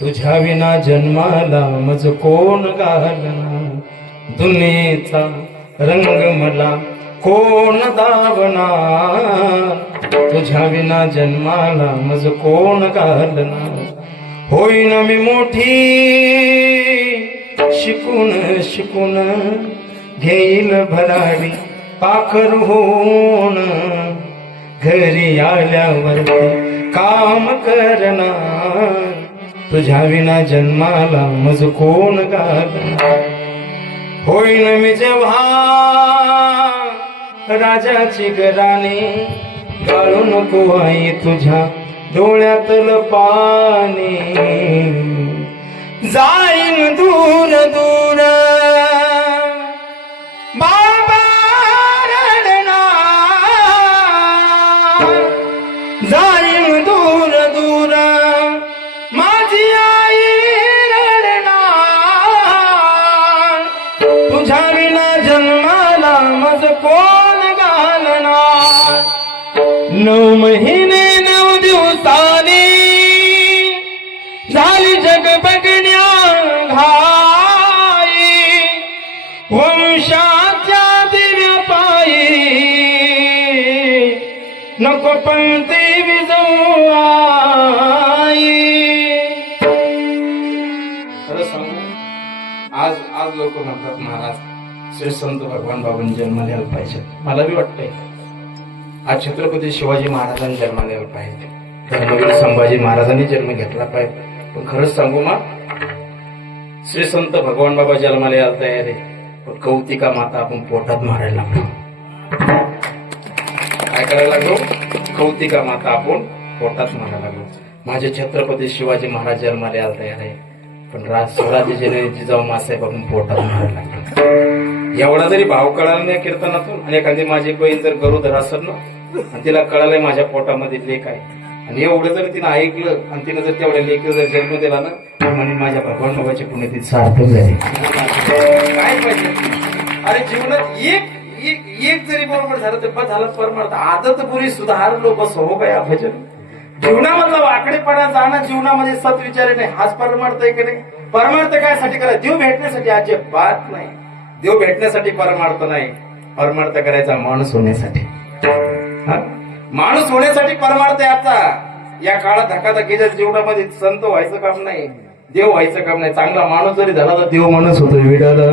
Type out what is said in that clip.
तुझ्या विना जन्माला मज कोण घालणार दुनियेचा रंग मला कोण दावना तुझ्या विना जन्माला मज कोण घालणार होईन मी मोठी शिकून शिकून घेईल भरावी पाखर होऊन घरी आल्यावरती काम करणार तुझ्या विना जन्माला मज कोण घालणार होईन मी जेव्हा राजाची गराणी गाळू नको आई तुझ्या डोळ्यातल पाणी. जाईन दूर दूर नऊ महिने नऊ दिवसाने झाली जग बघण्या घाई वंशाच्या दिव्या पायी नको पण ते आई खरं सांगू आज आज लोक म्हणतात महाराज श्री संत भगवान बाबांनी जन्म यायला पाहिजे. मला बी वाटतंय. आज छत्रपती शिवाजी महाराजांनी जन्माला पाहिजे. धर्मवीर संभाजी महाराजांनी जन्म घेतला पाहिजे. पण खरंच सांगू मा श्री संत भगवान बाबा जन्माला यायला तयार आहे. पण कौतिका माता आपण पोटात मारायला लागलो. काय करायला लागलो? कौतिका माता आपण पोटात मारायला लागलो. माझे छत्रपती शिवाजी महाराज जन्माला यायला तयार आहे. पण राज स्वराज्य जननी जिजाऊ मासाहेब आपण पोटात मारायला लागलो. एवढा जरी भाव कळाला नाही कीर्तनातून आणि एखादी माझी बहीण जर गरोदर असेल ना आणि तिला कळालंय माझ्या पोटामध्ये लेख आहे. आणि एवढं जर तिनं ऐकलं आणि तिनं जर तेवढ्या लेख जर जन्म दिला ना तर म्हणे माझ्या भगवान बाबाची पुण्यातील सार्थक झाली. काय पाहिजे? अरे जीवनात एक एक एक जरी बरोबर झालं तर बस झालं परमार्थ. आदत पुरी सुधारलो बस हो काय भजन जीवनामधला वाकडेपणा जाणं जीवनामध्ये सत विचारे नाही. हाच परमार्थ आहे की नाही? परमार्थ काय साठी करा. देव भेटण्यासाठी अजिबात नाही. देव भेटण्यासाठी परमार्थ नाही. परमार्थ करायचा माणूस होण्यासाठी. माणूस होण्यासाठी परमार्थ आहे आता. या काळात धकाधकीच्या जीवनामध्ये संत व्हायचं काम नाही देव व्हायचं काम नाही. चांगला माणूस जरी झाला तर देव माणूस होतो विडाला.